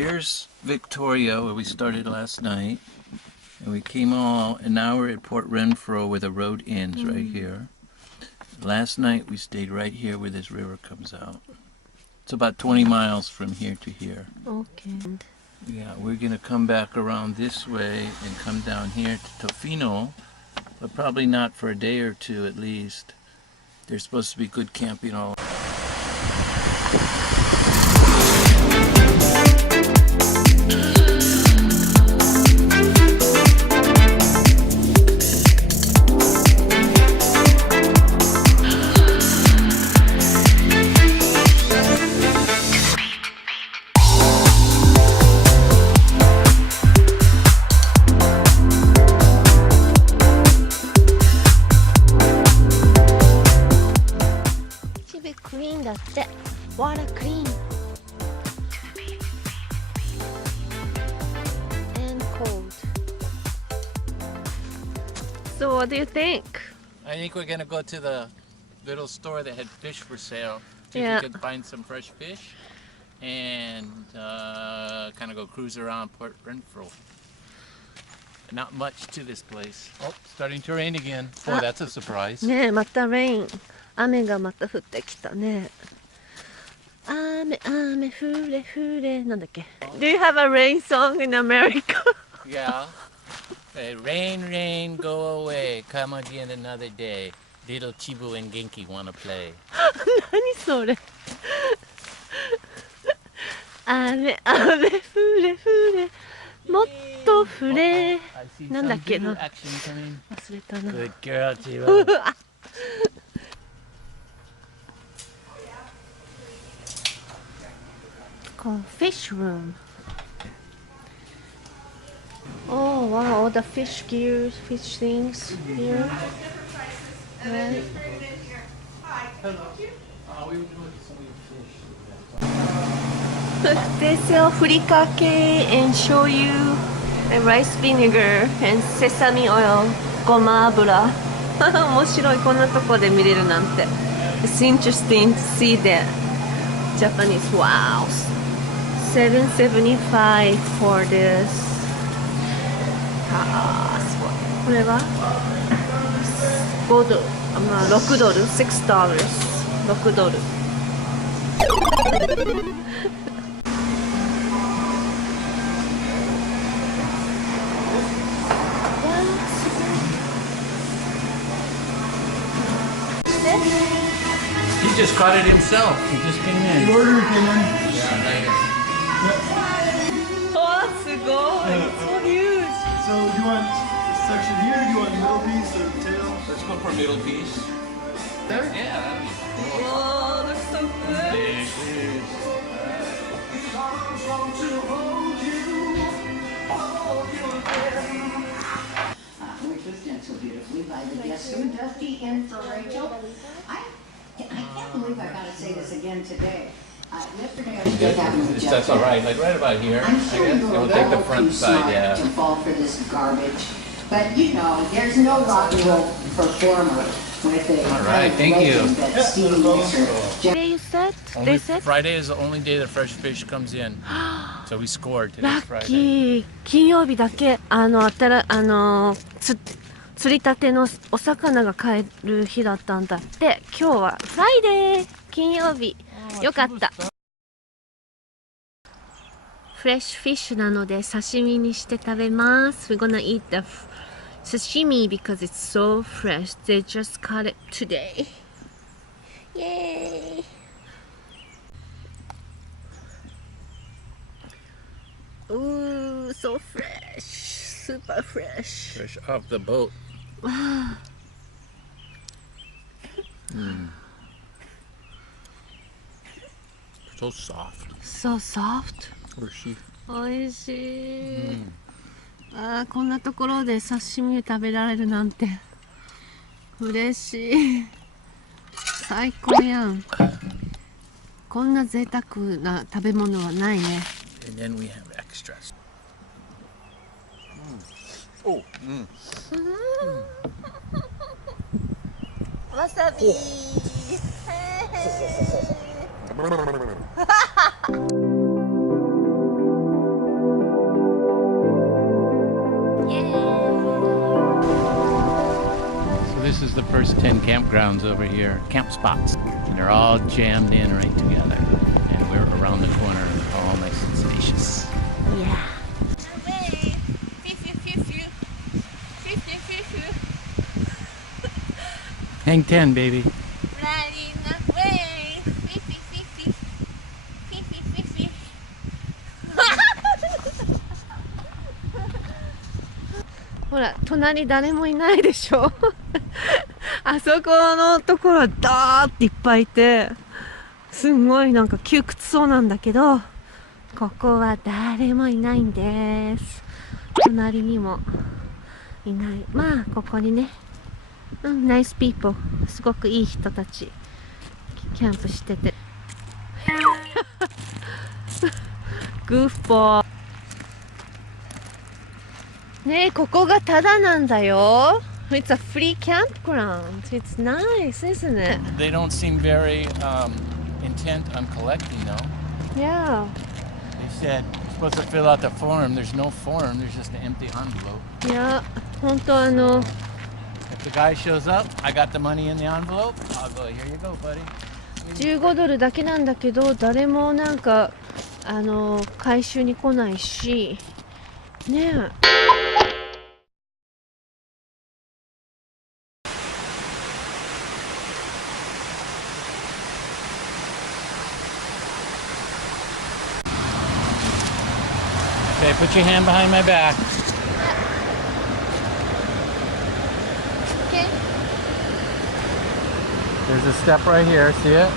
Here's Victoria, where we started last night. And we came and now we're at Port Renfrew where the road ends right here. Last night we stayed right here where this river comes out. It's about 20 miles from here to here. Okay. Yeah, we're going to come back around this way and come down here to Tofino, but probably not for a day or two at least. There's supposed to be good camping all. クリーンだって。Water clean and cold. So what do you think? I think we're going to go to the little store that had fish for sale. See Yeah. if we could find some fresh fish and kind of go cruise around Port Renfrew. Not much to this place. Oh, starting to rain again. Boy, that's a surprise. ねえ、またレイン。雨がまた降ってきたね。雨雨降れ降れなんだっけ。Do you have a rain song in America? Yeah. Rain, rain, go away. Come again another day. Little Chibu and Genki wanna play. 何それ。雨雨降れ降れ。もっと降れ。なんだっけな。忘れたな。Good girl, Chibu. Called fish room. Oh wow, all the fish gears, fish things here. Right. Look, they sell furikake and shoyu and rice vinegar and sesame oil, ごま油。面白い、こんなとこで見れるなんて。It's interesting to see that Japanese. Wow. $7.75 for this. すごい。これは5ドル、まあ6ドル、6ドル、6ドル。He just caught it himself. He just came in. The order came in. Yeah, right. Oh, すごい。So huge. So do you want this section here? Do you want the middle piece or the tail? Let's go for middle piece. There? Yeah, that'd be cool. Oh, looks so good. Big fish. Which was done so beautifully by the guest room, Dusty and for Rachel. I can't believe I gotta say this again today. Yesterday I was just having a That's all right. Like right about here. I'm sure I guess you're we'll take the well front too side. smart Yeah. to fall for this garbage. But you know, there's no rock and roll performer with a All right, thank you. that Stevie Nicks or Today you said? Only They said? Friday is the only day that fresh fish comes in. So we scored ラ today's ッ Friday. キー。金曜日だけ釣りたてのお魚が買える日だったんだって。今日はフライデー。金曜日。よかった。フレッシュフィッシュなので刺身にして食べます。We're gonna eat the sashimi because it's so fresh. They just caught it today. Yay! Ooh, so fresh. Super fresh. Fresh off the boat. So soft. So soft. Where's she? おいしい。あー、こんなところで刺身食べられるなんて嬉しい。最高やん。こんな贅沢な食べ物はないね。And then we have extras. Oh, わさび。the first 10 campgrounds over here, camp spots. And they're all jammed in right together. And we're around the corner, all nice and spacious. Yeah. Hang 10, baby.ほら、隣誰もいないでしょあそこのところはダーっていっぱいいて、すんごいなんか窮屈そうなんだけど、ここは誰もいないんです。隣にもいない。まあここにね、ナイスピーポー、すごくいい人たちキャンプしててグーフボーねえ、ここがタダなんだよ。It's a free campground. It's nice, isn't it? They don't seem very intent on collecting, though. Yeah. They said you're supposed to fill out the form. There's no form. There's just an empty envelope. いや、本当If the guy shows up, I got the money in the envelope. I'll go, here you go, buddy. 15ドルだけなんだけど、誰もなんか回収に来ないし、ねえ。Okay, put your hand behind my back. Okay. There's a step right here. See it?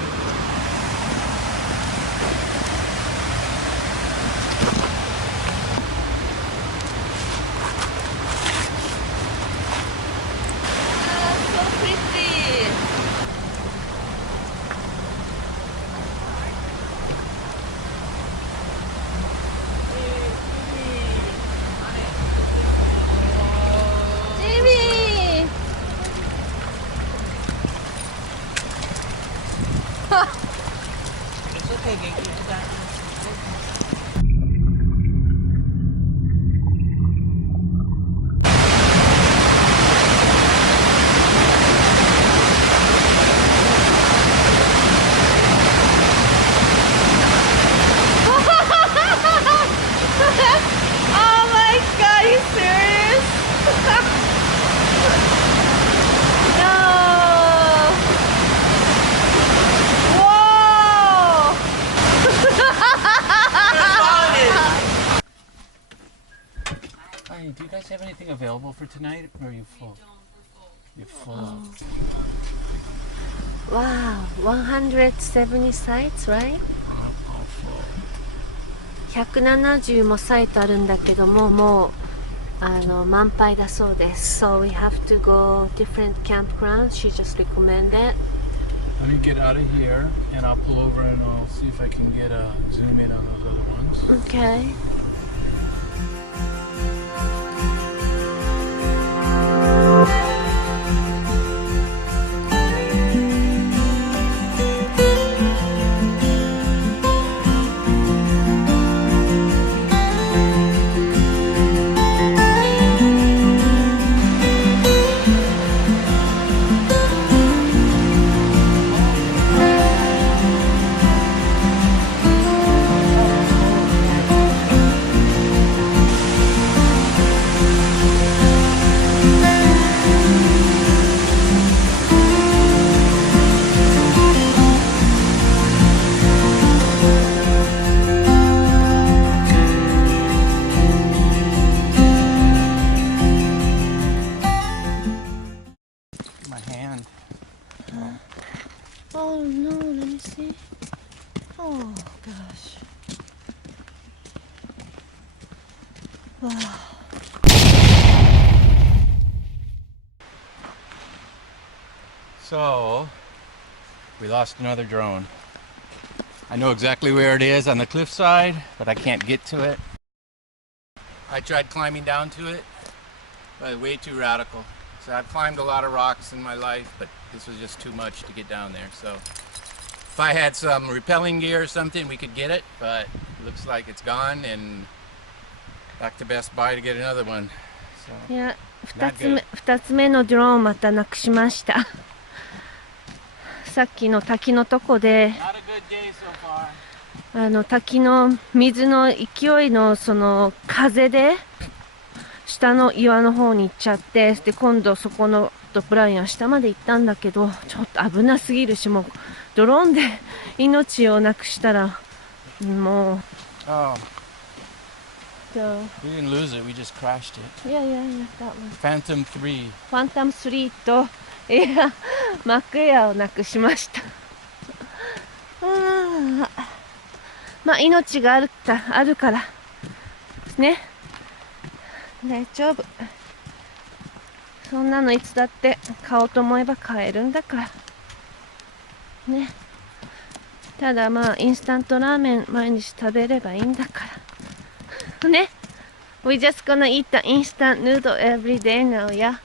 So pretty. Jimmy! It's okay, Genki. Oh my god, are you serious? No! Whoa! Hi, do you guys have anything available for tonight, or are you full? You're full. Wow, 170 sites, right? All full. 170もサイトあるんだけども、もう満杯だそうです。So we have to go different campgrounds. She just recommended. Let me get out of here, and I'll pull over and I'll see if I can get a zoom in on those other ones. Okay. My hand. Oh no, let me see. Oh gosh. Wow. So, we lost another drone. I know exactly where it is on the cliffside, but I can't get to it. I tried climbing down to it, but way too radical. So I've climbed a lot of rocks in my life, but this was just too much to get down there. So if I had some rappelling gear or something, we could get it, but it looks like it's gone, and back to Best Buy to get another one. So Yeah, 2つ目のドローンまたなくしました。さっきの滝のとこで滝の水の勢いのその風で下の岩の方に行っちゃって、で今度そこのブライアンは下まで行ったんだけど、ちょっと危なすぎるし、もうドローンで命をなくしたらもう。Oh, So, we didn't lose it. We just crashed it. yeah, that one. Phantom 3. ファンタム3とマックエアをなくしました。まあ命があるからね、大丈夫。そんなのいつだって買おうと思えば買えるんだからね。ただまあインスタントラーメン毎日食べればいいんだからね。We just gonna eat the instant noodle every day now, yeah?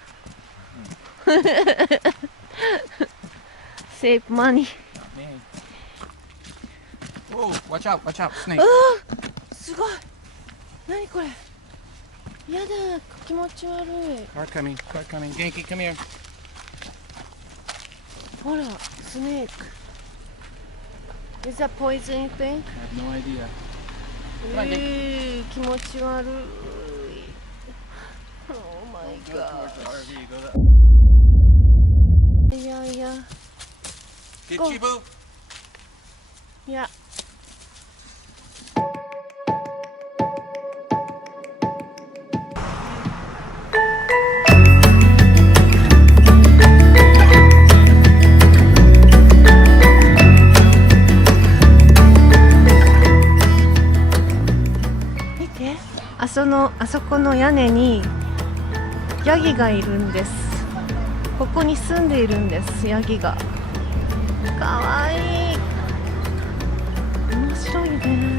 Save money. Oh, watch out, snake. すごい。何これ。やだ、気持ち悪い。Car coming. Genki, come here. ほら、スネーク。Is that poison, you think? I have no idea. 気持ち悪い。Oh my god. いや。Get you, boo. いや。見て、あそこの屋根にヤギがいるんです。ここに住んでいるんです、ヤギが。かわいい。面白いね。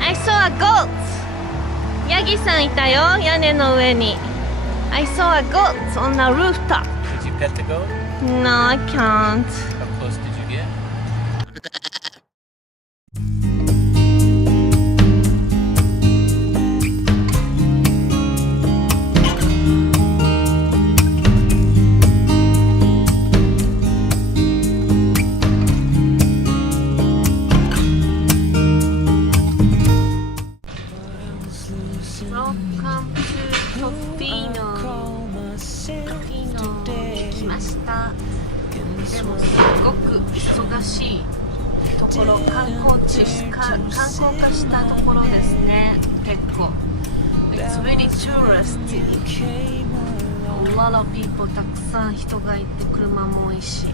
I saw a goat. ヤギさんいたよ、屋根の上に。I saw a goat on the rooftop. Did you pet the goat? No, I can't. How close did you get? Welcome to Tofino. Tofino に来ました。でもすごく忙しいところ、観光化したところですね。結構 It's really touristy. A lot of people, たくさん人がいて車も多いし、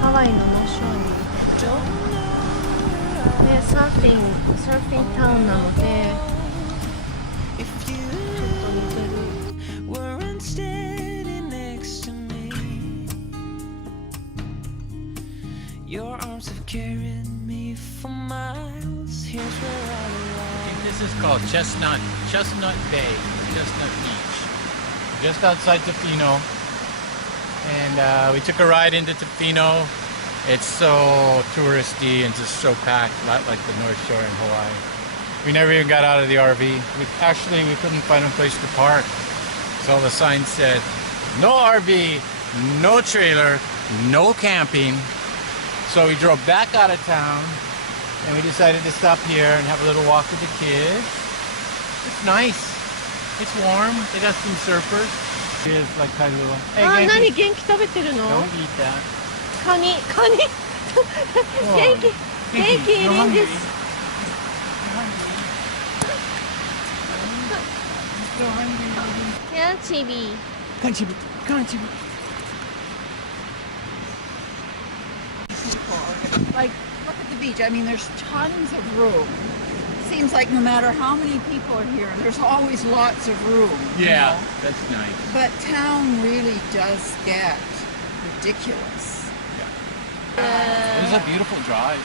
ハワイのノーショーにでサーフィンタウンなのでちょっと似てる。Your arms have carried me for miles. Here's where I belong. This is called Chestnut Bay, or Chestnut Beach, just outside Tofino. And we took a ride into Tofino. It's so touristy and just so packed, not like the North Shore in Hawaii. We never even got out of the RV. We couldn't find a place to park. So the sign said, no RV, no trailer, no camping. So we drove back out of town and we decided to stop here and have a little walk with the kids. It's nice. It's warm. They got some surfers. It's like kind of little. Hey, 何 Genki, 元気食べてるの？ don't eat that. カニ元気いるんです。やチビ Like, look at the beach. I mean, there's tons of room. Seems like no matter how many people are here, there's always lots of room. you Yeah, know. that's nice. But town really does get ridiculous. It was a beautiful drive.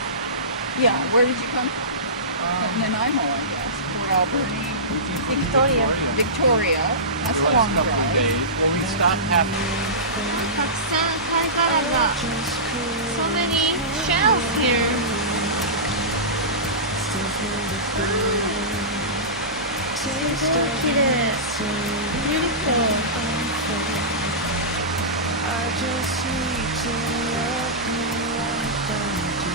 Yeah, where did you come from? Nanaimo, I guess. We're Alberni. Victoria. Victoria. That's The a last long couple of drive. days. Well, we stopped half. たくさん貝殻が。So many shells here. すごい綺麗。Beautiful. I just need to love me like I do.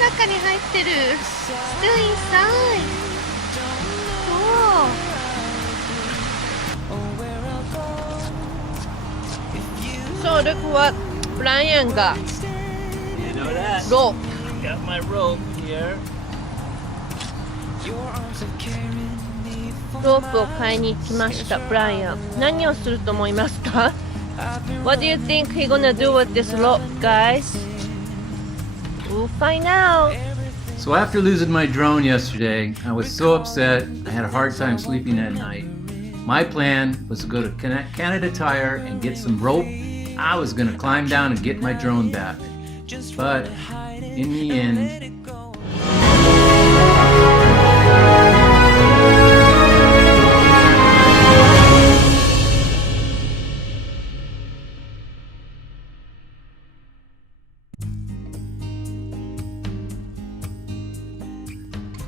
中に入ってる。Still inside. Cool. Oh, where I'll go if you So look what Brian got. You know that? Rope. Got my rope here. your arms have carried me for ロープを買いに行きました、ブライアン。何をすると思いますか？ What do you think he's gonna do with this rope, guys? We'll find out. So after losing my drone yesterday, I was so upset. I had a hard time sleeping that night. My plan was to go to Canada Tire and get some rope. I was going to climb down and get my drone back. But in the end,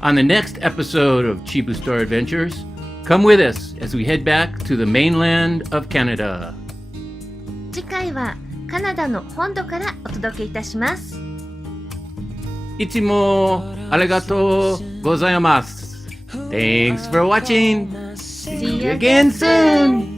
on the next episode of Chibu Star Adventures, come with us as we head back to the mainland of Canada. 次回はカナダの本土からお届けいたします。いつもありがとうございます。Thanks for watching. See you again soon.